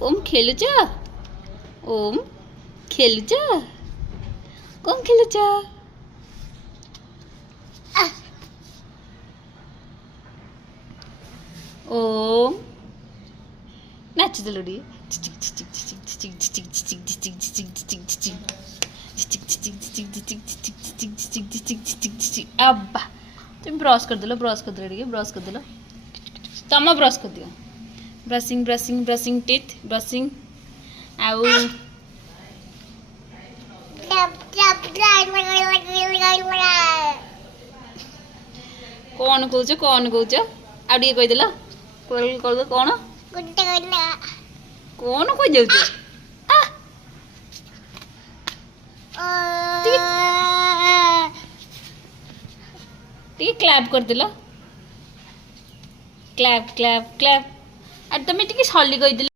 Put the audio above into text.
ओम खेलुच ओम खेलुच कौन खेलुच ओम नाच चलो डी अब्बा तुम ब्रश कर देलो ब्रश कर देलो तम ब्रश कर दियो brushing brushing brushing teeth brushing आउ कौन कौच आ टे कहीदेल कर कौन कौन कह जाऊ टी क्लैप कर दिल क्लैप क्लैप क्लैप आ तुम टी सली कहीदेल